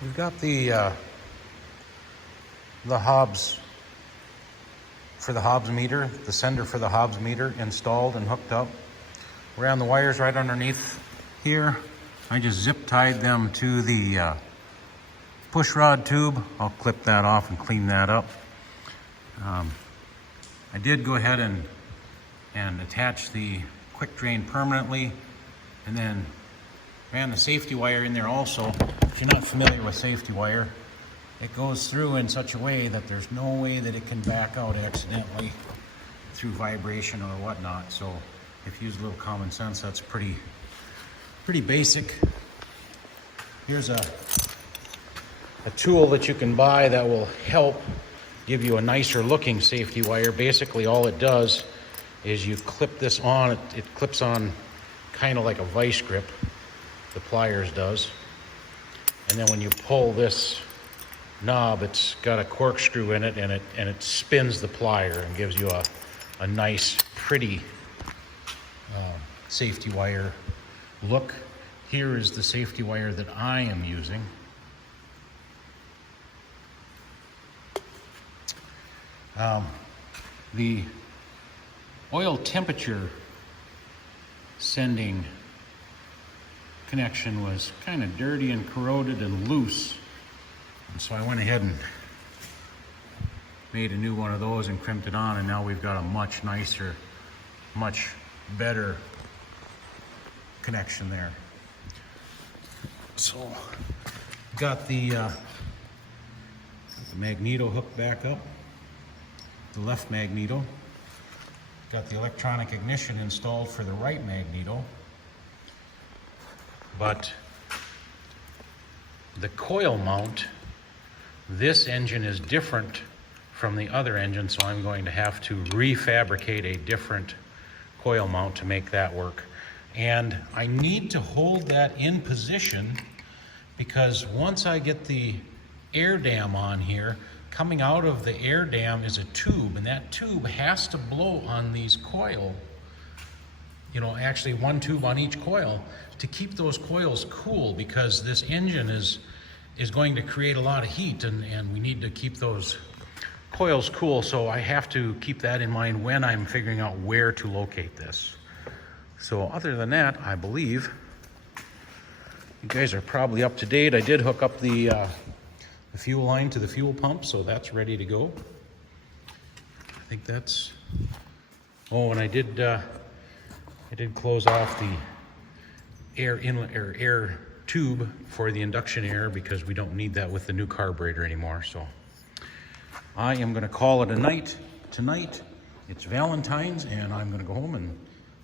We've got the Hobbs for the Hobbs meter, the sender for the Hobbs meter installed and hooked up. Ran the wires right underneath here. I just zip tied them to the push rod tube. I'll clip that off and clean that up. I did go ahead and attach the quick drain permanently, and then ran the safety wire in there also. If you're not familiar with safety wire, it goes through in such a way that there's no way that it can back out accidentally through vibration or whatnot. So if you use a little common sense, that's pretty basic. Here's a tool that you can buy that will help give you a nicer looking safety wire. Basically all it does is you clip this on, it clips on kind of like a vice grip, the pliers does. And then when you pull this knob, it's got a corkscrew in it, and it spins the plier and gives you a nice, pretty safety wire look. Here is the safety wire that I am using. The oil temperature sending connection was kind of dirty and corroded and loose. And so I went ahead and made a new one of those and crimped it on, and now we've got a much nicer, much better connection there. So got the magneto hooked back up, the left magneto. Got the electronic ignition installed for the right magneto. But the coil mount, this engine is different from the other engine, so I'm going to have to refabricate a different coil mount to make that work. And I need to hold that in position, because once I get the air dam on here, coming out of the air dam is a tube, and that tube has to blow on these coil, actually one tube on each coil, to keep those coils cool, because this engine is going to create a lot of heat, and we need to keep those coils cool. So I have to keep that in mind when I'm figuring out where to locate this. So other than that, I believe you guys are probably up to date. I did hook up the fuel line to the fuel pump, so that's ready to go. I think that's, oh, and I did close off the air inlet or air tube for the induction air, because we don't need that with the new carburetor anymore. So I am going to call it a night tonight. It's Valentine's, and I'm going to go home and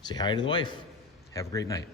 say hi to the wife. Have a great night.